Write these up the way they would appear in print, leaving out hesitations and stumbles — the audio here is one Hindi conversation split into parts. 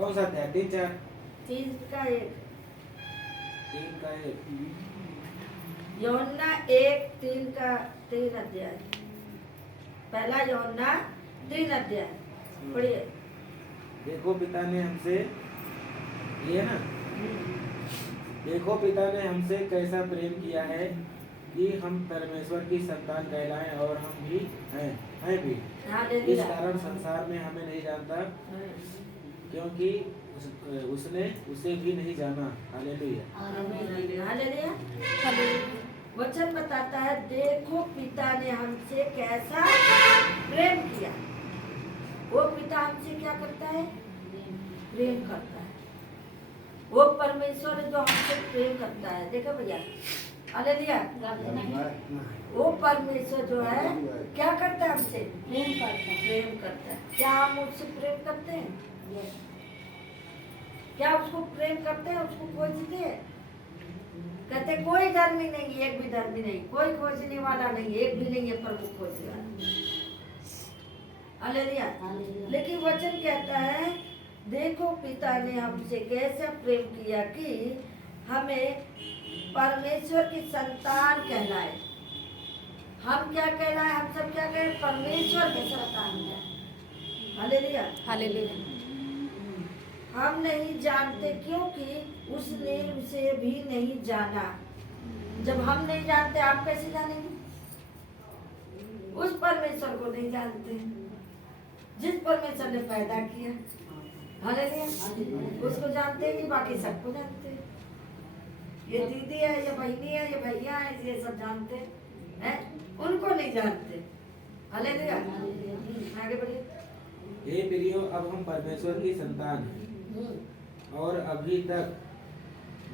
कौन सा अध्याय? 3 4? 3 का 1। 3 का 1। यूहन्ना 1:3 का 3 अध्याय। पहला यूहन्ना 3 अध्याय पढ़िए। देखो पिता ने हमसे, ये है ना, देखो पिता ने हमसे कैसा प्रेम किया है कि हम परमेश्वर की संतान कहलाएं, और हम भी हैं भी। इस कारण संसार में हमें नहीं जानता, क्योंकि उसने उसे भी नहीं जाना। हालेलुया। हालेलुया। वचन बताता है देखो पिता ने हमसे कैसा प्रेम किया। वो पिता हमसे क्या करता है? प्रेम करता है। वो परमेश्वर है जो हमसे प्रेम करता है। देखो भैया, हालेलुया। वो परमेश्वर जो है क्या करता है? हमसे प्रेम करता है। क्या हम उससे प्रेम करते हैं? क्या उसको प्रेम करते हैं? उसको खोजते हैं? कहते कोई धर्मी नहीं, एक भी धर्मी नहीं, कोई खोजने वाला नहीं, एक भी नहीं है प्रभु खोजने वाला। हालेलुया। लेकिन वचन कहता है देखो पिता ने हमसे कैसा प्रेम किया कि हमें परमेश्वर की संतान कहलाए। हम क्या कहलाए? हम सब क्या कहें? परमेश्वर की संतान है। हालेलुया। हालेलुया। हम नहीं जानते क्योंकि उसने उसे भी नहीं जाना। जब हम नहीं जानते आप कैसे जानेंगे? उस परमेश्वर को नहीं जानते जिस परमेश्वर ने पैदा किया। हालेलुया। उसको जानते हैं कि बाकी सबको जानते हैं। ये दीदी है, ये बहनी है, ये भैया है, ये सब जानते हैं, उनको नहीं जानते। हालेलुया। आगे बढ़िए। हे प्रियो, अब हम परमेश्वर की संतान हैं, और अभी तक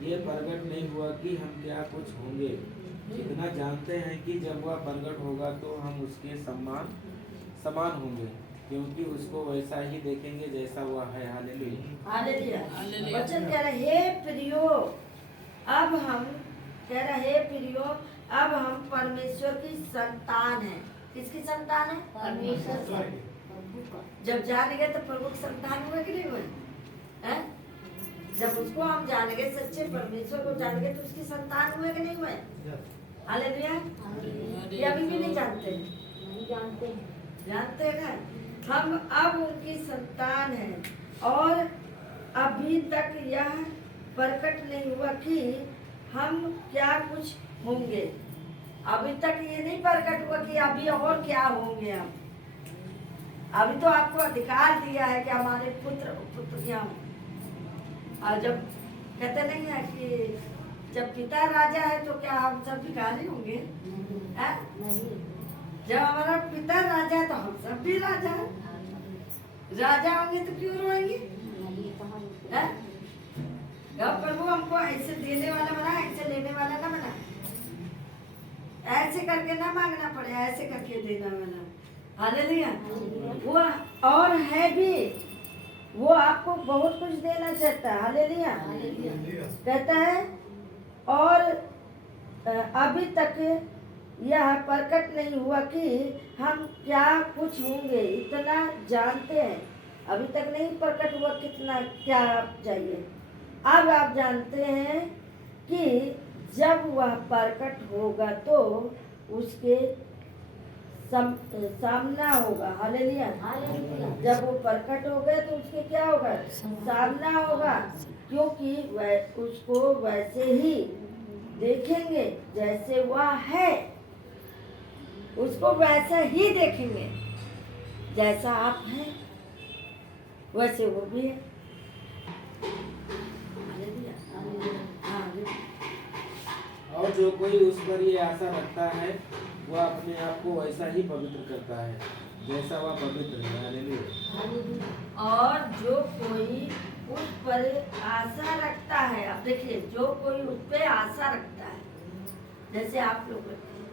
ये प्रकट नहीं हुआ कि हम क्या कुछ होंगे। इतना जानते हैं कि जब वह प्रकट होगा तो हम उसके समान होंगे, क्योंकि उसको वैसा ही देखेंगे जैसा वह है। हालेलुया। हालेलुया। वचन कह रहे हे प्रियो, अब हम कह रहे हे प्रियो, अब हम परमेश्वर की संतान हैं। किसकी संतान है? परमेश्वर। जब जान गए तो प्रभु की संतान हुए कि नहीं हुए? हैं? जब उसको हम जान गए, सच्चे परमेश्वर को जान गए, तो उसकी संतान हुए कि नहीं हुए? हालेलुया। ये अभी भी नहीं जानते हैं? जानते हैं ना? हम अब उनकी संतान हैं, और अभी तक यह प्रकट नहीं हुआ कि हम क्या कुछ होंगे। अभी तक ये नहीं प्रकट हुआ कि अभी और क्या होंगे हम। अभी तो आपको अधिकार दिया है कि हमारे पुत्रियां हों। और जब कहते नहीं है कि जब पिता राजा है तो क्या हम सब भिखारी होंगे? जब हमारा पिता राजा है तो हम सब भी राजा हैं। राजा होंगे तो क्यों रोएंगे? प्रभु हमको ऐसे देने वाला बना, ऐसे लेने वाला ना बना। ऐसे करके ना मांगना पड़े, ऐसे करके देना वाला। हालेलुया। वो और है भी, वो आपको बहुत कुछ देना चाहता है। हालेलुया। कहता है और अभी तक यह प्रकट नहीं हुआ कि हम क्या कुछ होंगे। इतना जानते हैं, अभी तक नहीं प्रकट हुआ कितना क्या चाहिए। अब आप जानते हैं कि जब वह प्रकट होगा तो उसके सामना होगा। हालेलुया। जब वो प्रकट हो गए तो उसके क्या होगा? सामना होगा, क्योंकि वह उसको वैसे ही देखेंगे जैसे वह है। उसको वैसा ही देखेंगे जैसा आप हैं, वैसे वो भी है। और जो कोई उस पर ये आशा रखता है वह अपने आप को वैसा ही पवित्र करता है जैसा वह पवित्र है। हालेलुया। और जो कोई उस पर आशा रखता है, अब देखिए, जो कोई उस पर आशा रखता है, जैसे आप लोग रखते हैं,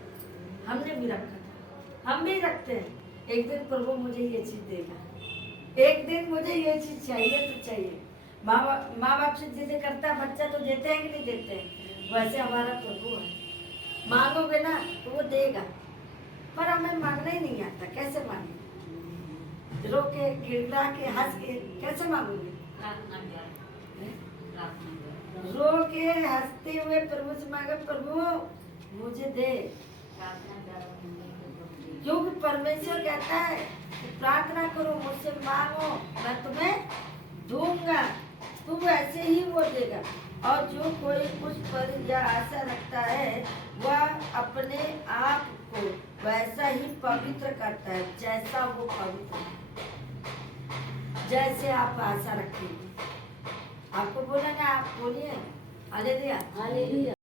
हमने भी रखा था, हम भी रखते हैं। एक दिन प्रभु मुझे ये चीज देगा, एक दिन मुझे ये चीज चाहिए तो चाहिए। माँ बाप से जैसे करता है बच्चा तो देते हैं कि नहीं देते हैं, वैसे हमारा प्रभु है। मांगोगे ना तो वो देगा, पर हमें मांगना ही नहीं आता। कैसे मांगे? रो के, गिड़गिड़ा के, हंस के कैसे मांगोगे? रो के हंसते हुए प्रभु से मांगे, प्रभु मुझे दे। क्योंकि परमेश्वर कहता है कि प्रार्थना करो, मुझसे मांगो, मैं तुम्हें दूंगा। तुम वैसे ही वो देगा। और जो कोई उस पर यह आशा रखता है वह अपने आप को वैसा ही पवित्र करता है जैसा वो पवित्र है। जैसे आप आशा रखेंगे। आपको बोला ना, आप बोलिए हालेलुया।